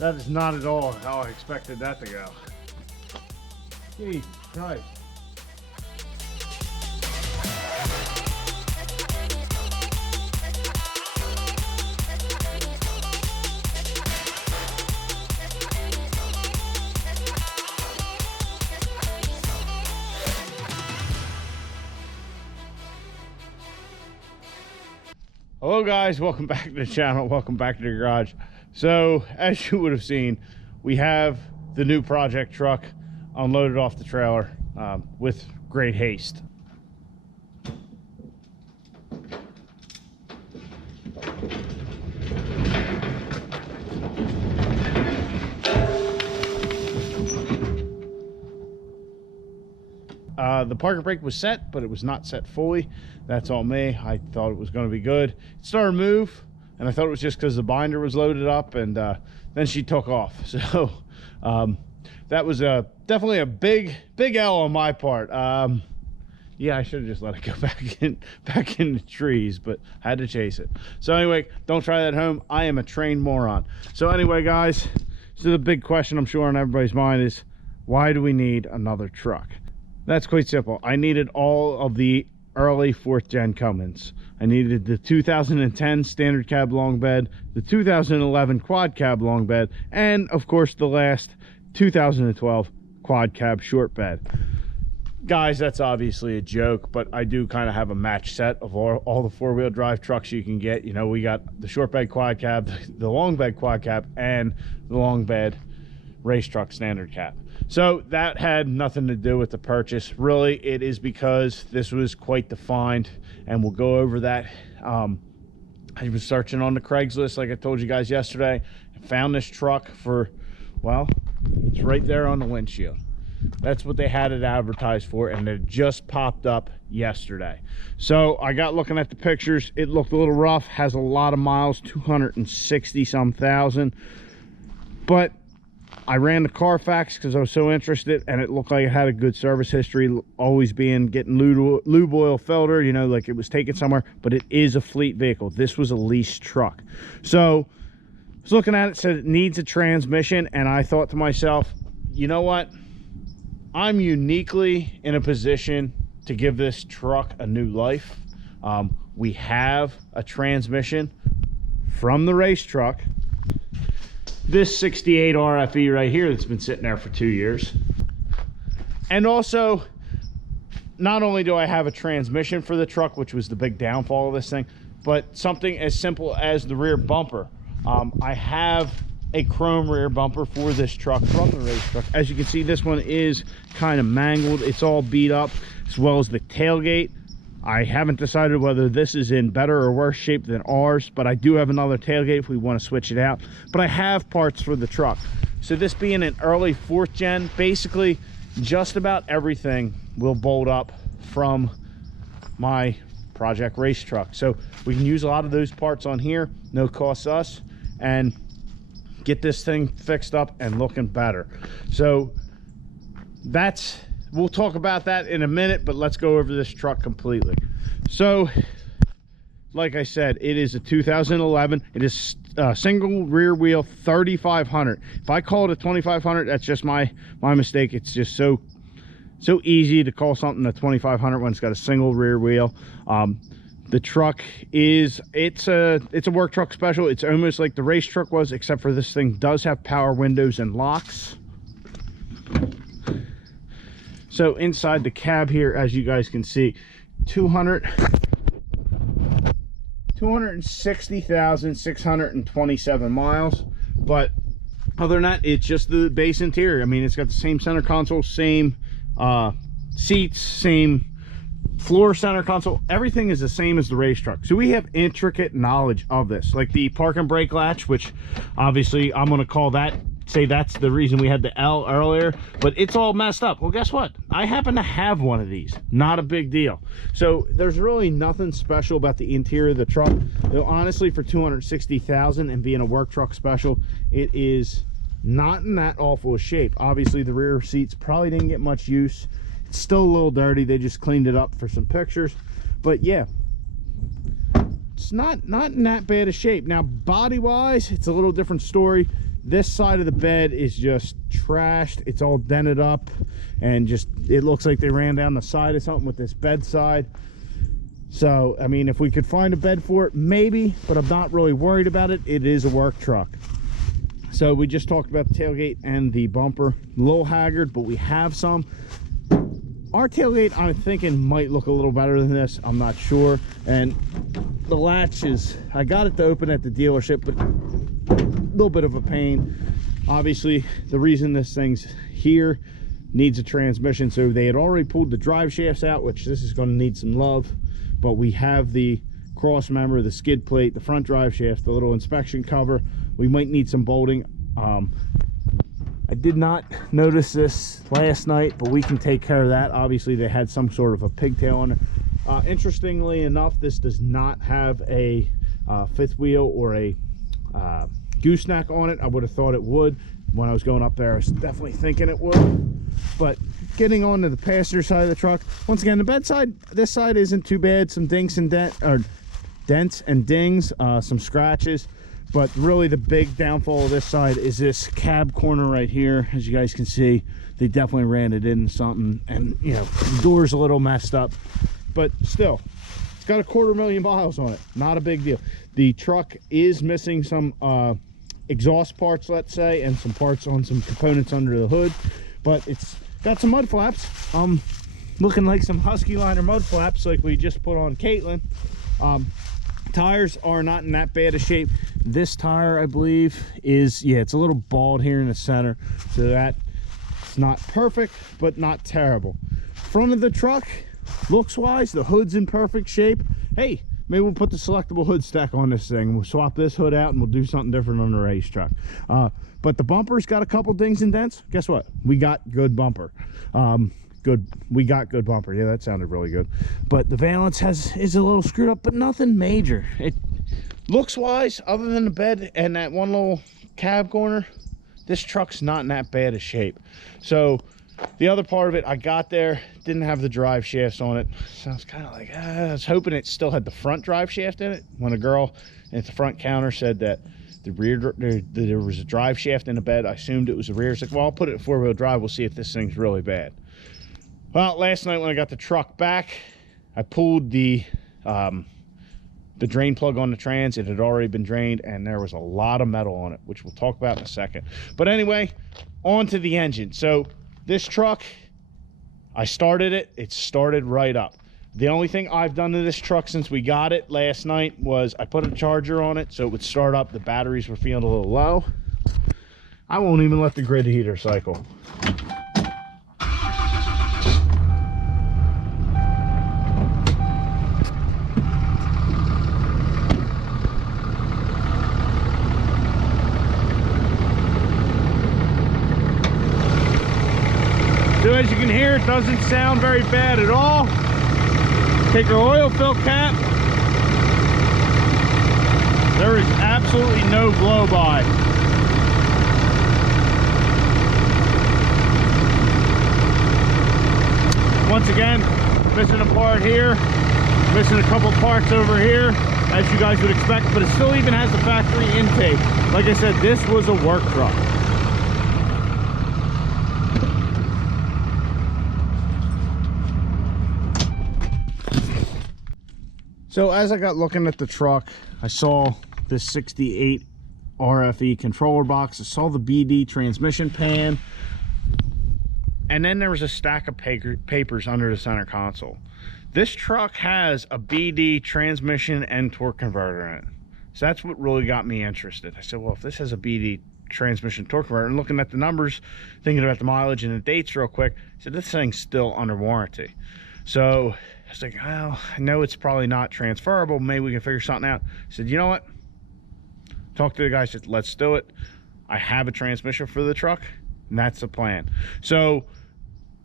That is not at all how I expected that to go. Jesus Christ. Hello guys, welcome back to the channel, welcome back to the garage. So as you would have seen, we have the new project truck unloaded off the trailer with great haste. The parking brake was set, but it was not set fully. That's all me. I thought it was going to be good. It started to move, and I thought it was just because the binder was loaded up, and then she took off. So that was definitely a big L on my part. Yeah, I should have just let it go back in the trees, but I had to chase it. So anyway, don't try that at home. I am a trained moron. So anyway, guys, so the big question I'm sure on everybody's mind is, why do we need another truck? That's quite simple. I needed all of the early 4th gen Cummins. I needed the 2010 standard cab long bed, the 2011 quad cab long bed, and of course the last 2012 quad cab short bed. Guys, that's obviously a joke, but I do kind of have a match set of all the 4-wheel drive trucks you can get. You know, we got the short bed quad cab, the long bed quad cab, and the long bed race truck standard cab. So that had nothing to do with the purchase. Really, it is because this was quite the find, and we'll go over that. I was searching on the Craigslist, like I told you guys yesterday, and found this truck for, well, it's right there on the windshield. That's what they had it advertised for, and it just popped up yesterday. So I got looking at the pictures. It looked a little rough, has a lot of miles, 260 some thousand, but I ran the Carfax because I was so interested, and it looked like it had a good service history, always getting lube oil filter, you know, like it was taken somewhere. But it is a fleet vehicle. This was a leased truck. So I was looking at it, said it needs a transmission, and I thought to myself, you know what, I'm uniquely in a position to give this truck a new life. We have a transmission from the race truck, this 68 RFE right here that's been sitting there for 2 years. And also, not only do I have a transmission for the truck, which was the big downfall of this thing, but something as simple as the rear bumper. I have a chrome rear bumper for this truck from the race truck. As you can see, this one is kind of mangled. It's all beat up, as well as the tailgate. I haven't decided whether this is in better or worse shape than ours, but I do have another tailgate if we want to switch it out. But I have parts for the truck. So this being an early 4th gen, basically just about everything will bolt up from my project race truck. So we can use a lot of those parts on here, no cost us, and get this thing fixed up and looking better. So we'll talk about that in a minute, but let's go over this truck completely. So like I said, it is a 2011. It is a single rear wheel 3500. If I call it a 2500, that's just my mistake. It's just so easy to call something a 2500 when it's got a single rear wheel. The truck it's a work truck special. It's almost like the race truck was, except for this thing does have power windows and locks. So inside the cab here, as you guys can see, 260,627 miles. But other than that, it's just the base interior. I mean, it's got the same center console, same seats, same floor center console. Everything is the same as the race truck. So we have intricate knowledge of this, like the park and brake latch, which obviously I'm going to call that, say that's the reason we had the L earlier, but it's all messed up. Well, guess what? I happen to have one of these. Not a big deal. So there's really nothing special about the interior of the truck. Though honestly, for 260,000 and being a work truck special, it is not in that awful a shape. Obviously, the rear seats probably didn't get much use. It's still a little dirty. They just cleaned it up for some pictures. But yeah, it's not in that bad a shape. Now, body-wise, it's a little different story. This side of the bed is just trashed. It's all dented up, and just, it looks like they ran down the side of something with this bedside. So, I mean, if we could find a bed for it, maybe, but I'm not really worried about it. It is a work truck. So we just talked about the tailgate and the bumper. A little haggard, but we have some. Our tailgate, I'm thinking, might look a little better than this. I'm not sure. And the latch is, I got it to open at the dealership, but a little bit of a pain. Obviously, the reason this thing's here needs a transmission. So they had already pulled the drive shafts out, which this is going to need some love. But we have the cross member, the skid plate, the front drive shaft, the little inspection cover. We might need some bolting. I did not notice this last night, but we can take care of that. Obviously, they had some sort of a pigtail on it. Interestingly enough, this does not have a fifth wheel or a gooseneck on it. I would have thought it would. When I was going up there, I was definitely thinking it would. But getting on to the passenger side of the truck, once again, the bed side, this side isn't too bad. Some dents and dings, some scratches. But really the big downfall of this side is this cab corner right here. As you guys can see, they definitely ran it into something, and you know, the door's a little messed up, but still, it's got 250,000 miles on it. Not a big deal. The truck is missing some exhaust parts, let's say, and some parts on some components under the hood, but it's got some mud flaps, looking like some Husky liner mud flaps like we just put on Caitlin. Tires are not in that bad a shape. This tire, I believe, is, yeah, it's a little bald here in the center, so that it's not perfect, but not terrible. Front of the truck, looks wise, the hood's in perfect shape. Hey, maybe we'll put the selectable hood stack on this thing. We'll swap this hood out and we'll do something different on the race truck. But the bumper's got a couple dings and dents. Guess what? We got good bumper. We got good bumper. Yeah, that sounded really good. But the valance is a little screwed up, but nothing major. It looks wise, other than the bed and that one little cab corner, this truck's not in that bad a shape. So the other part of it, I got there, didn't have the drive shafts on it, so I was kind of like, I was hoping it still had the front drive shaft in it. When a girl at the front counter said that the rear, there was a drive shaft in the bed, I assumed it was the rear. It's like, well, I'll put it in four-wheel drive, we'll see if this thing's really bad. Well, last night when I got the truck back, I pulled the drain plug on the trans. It had already been drained, and there was a lot of metal on it, which we'll talk about in a second. But anyway, on to the engine. So this truck, I started it. It started right up. The only thing I've done to this truck since we got it last night was I put a charger on it so it would start up. The batteries were feeling a little low. I won't even let the grid heater cycle. So as you can hear, it doesn't sound very bad at all. Take our oil fill cap. There is absolutely no blow by. Once again, missing a part here, missing a couple parts over here, as you guys would expect, but it still even has the factory intake. Like I said, this was a work truck. So as I got looking at the truck, I saw this 68 RFE controller box. I saw the BD transmission pan. And then there was a stack of papers under the center console. This truck has a BD transmission and torque converter in it. So that's what really got me interested. I said, well, if this has a BD transmission torque converter, and looking at the numbers, thinking about the mileage and the dates real quick, I said, this thing's still under warranty. So I was like, well, I know it's probably not transferable. Maybe we can figure something out. I said, you know what? Talk to the guy, said, let's do it. I have a transmission for the truck, and that's the plan. So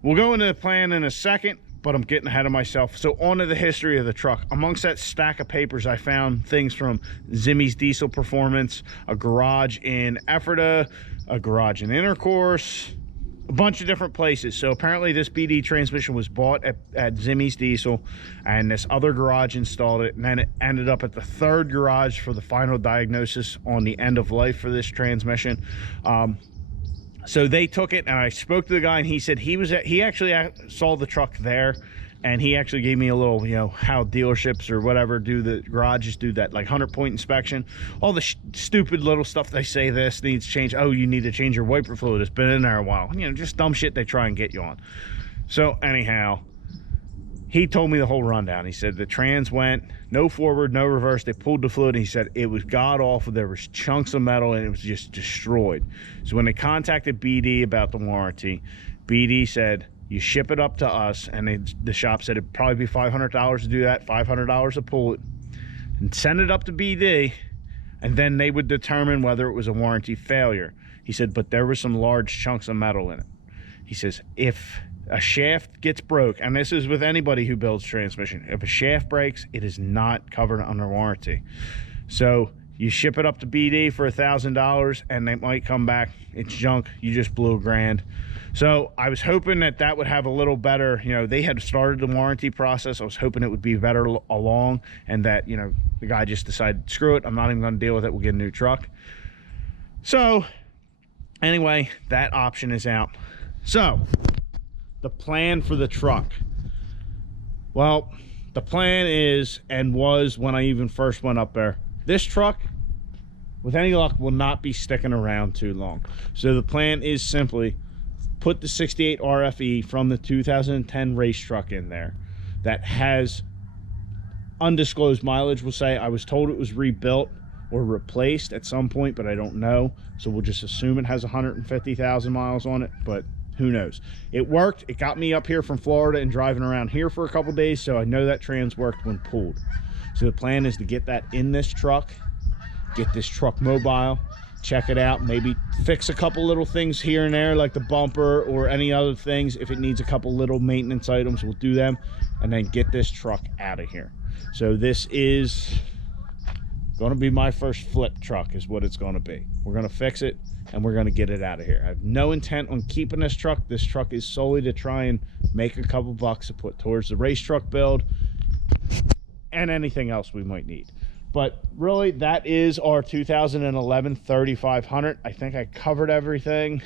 we'll go into the plan in a second, but I'm getting ahead of myself. So on to the history of the truck. Amongst that stack of papers, I found things from Zimmy's Diesel Performance, a garage in Ephrata, a garage in Intercourse, a bunch of different places. So apparently this BD transmission was bought at Zimmy's Diesel, and this other garage installed it, and then it ended up at the third garage for the final diagnosis on the end of life for this transmission. So they took it, and I spoke to the guy, and he said he actually saw the truck there, and he actually gave me a little, you know, how dealerships or whatever do, the garages do that, like 100-point inspection. All the stupid little stuff they say, this needs change. Oh, you need to change your wiper fluid. It's been in there a while. You know, just dumb shit they try and get you on. So anyhow, he told me the whole rundown. He said the trans went, no forward, no reverse. They pulled the fluid, and he said it was god awful. There was chunks of metal, and it was just destroyed. So when they contacted BD about the warranty, BD said, you ship it up to us, and the shop said it'd probably be $500 to do that, $500 to pull it, and send it up to BD, and then they would determine whether it was a warranty failure. He said, but there were some large chunks of metal in it. He says, if a shaft gets broke, and this is with anybody who builds transmission, if a shaft breaks, it is not covered under warranty. So you ship it up to BD for $1,000, and they might come back, it's junk, you just blew $1,000. So I was hoping that would have a little better, you know, they had started the warranty process. I was hoping it would be better along, and that, you know, the guy just decided, screw it, I'm not even going to deal with it, we'll get a new truck. So anyway, that option is out. So the plan for the truck. Well, the plan is, and was when I even first went up there, this truck, with any luck, will not be sticking around too long. So the plan is simply put the 68 RFE from the 2010 race truck in there that has undisclosed mileage. We'll say, I was told it was rebuilt or replaced at some point, but I don't know. So we'll just assume it has 150,000 miles on it, but who knows? It worked. It got me up here from Florida and driving around here for a couple days, so I know that trans worked when pulled. So the plan is to get that in this truck, get this truck mobile, check it out, maybe fix a couple little things here and there, like the bumper or any other things. If it needs a couple little maintenance items, we'll do them, and then get this truck out of here. So this is going to be my first flip truck, is what it's going to be. We're going to fix it, and we're going to get it out of here. I have no intent on keeping this truck. This truck is solely to try and make a couple bucks to put towards the race truck build and anything else we might need. But really, that is our 2011 3500. I think I covered everything.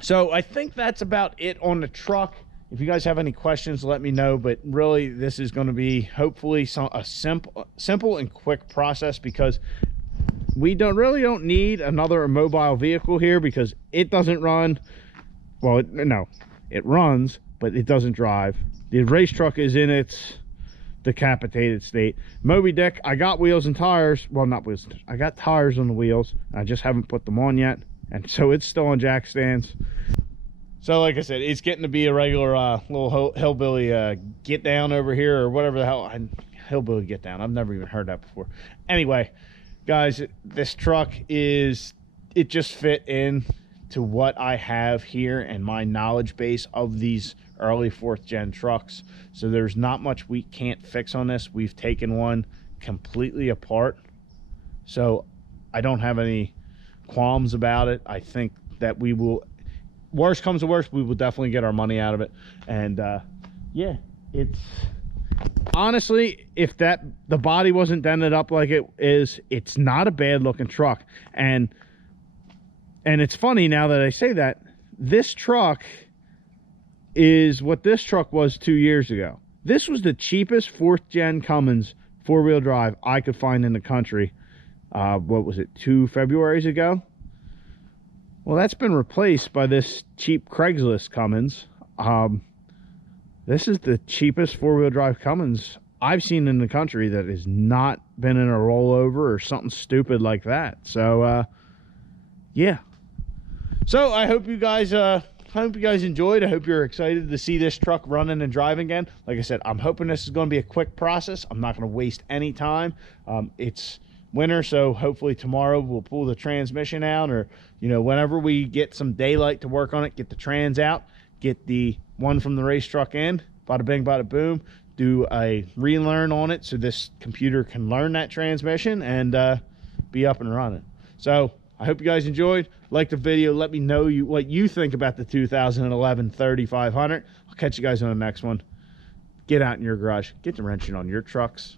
So I think that's about it on the truck. If you guys have any questions, let me know. But really, this is going to be hopefully a simple and quick process, because we really don't need another mobile vehicle here, because it doesn't run. Well, no, it runs, but it doesn't drive. The race truck is in its decapitated state. Moby Dick, I got wheels and tires. Well, not wheels, I got tires on the wheels. I just haven't put them on yet, and so it's still on jack stands. So like I said, it's getting to be a regular little hillbilly get down over here, or whatever the hell. Hillbilly get down, I've never even heard that before. Anyway, guys, this truck is, it just fit in to what I have here and my knowledge base of these early 4th gen trucks. So there's not much we can't fix on this. We've taken one completely apart, so I don't have any qualms about it. I think that we will, worst comes to worst, we will definitely get our money out of it. And yeah, it's honestly, if the body wasn't dented up like it is, it's not a bad looking truck. And it's funny now that I say that, this truck is what this truck was 2 years ago. This was the cheapest 4th gen Cummins 4-wheel drive I could find in the country. What was it, 2 Februaries ago? Well, that's been replaced by this cheap Craigslist Cummins. This is the cheapest 4-wheel drive Cummins I've seen in the country that has not been in a rollover or something stupid like that. So yeah. So I hope you guys enjoyed. I hope you're excited to see this truck running and driving again. Like I said, I'm hoping this is going to be a quick process. I'm not going to waste any time. It's winter, so hopefully tomorrow we'll pull the transmission out, or whenever we get some daylight to work on it, get the trans out, get the one from the race truck in, bada bing bada boom, do a relearn on it so this computer can learn that transmission and be up and running. So I hope you guys enjoyed. Like the video. Let me know what you think about the 2011 3500. I'll catch you guys on the next one. Get out in your garage. Get the wrenching on your trucks.